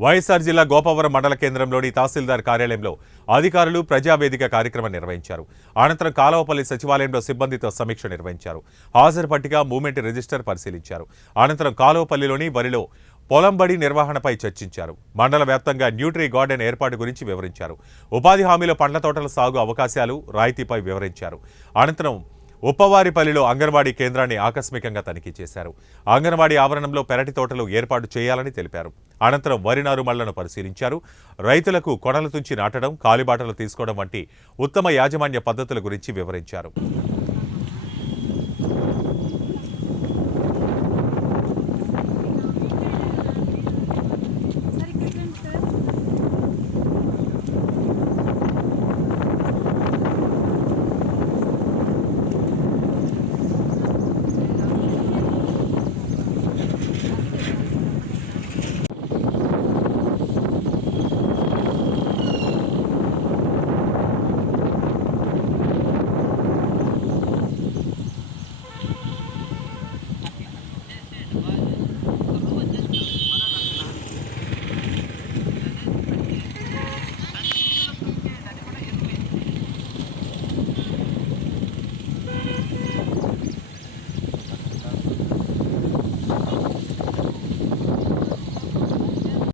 వైఎస్ఆర్ జిల్లా గోపవరం మండల కేంద్రంలోని తహసీల్దార్ కార్యాలయంలో అధికారులు ప్రజావేదిక కార్యక్రమం నిర్వహించారు. అనంతరం కాలవపల్లి సచివాలయంలో సిబ్బందితో సమీక్ష నిర్వహించారు. హాజరు పట్టిక, మూవ్మెంట్ రిజిస్టర్ పరిశీలించారు. అనంతరం కాలవపల్లిలోని వరిలో పొలంబడి నిర్వహణపై చర్చించారు. మండల వ్యాప్తంగా న్యూట్రీ గార్డెన్ ఏర్పాటు గురించి వివరించారు. ఉపాధి హామీలో పండ్ల తోటల సాగు అవకాశాలు, రాయితీపై వివరించారు. అనంతరం ఉప్పవారిపల్లిలో అంగన్వాడీ కేంద్రాన్ని ఆకస్మికంగా తనిఖీ చేశారు. అంగన్వాడీ ఆవరణంలో పెరటి తోటలు ఏర్పాటు చేయాలని తెలిపారు. అనంతరం వరి నారుమళ్లను పరిశీలించారు. రైతులకు కొనలు తుంచి నాటడం, కాలిబాటలు తీసుకోవడం వంటి ఉత్తమ యాజమాన్య పద్ధతుల గురించి వివరించారు.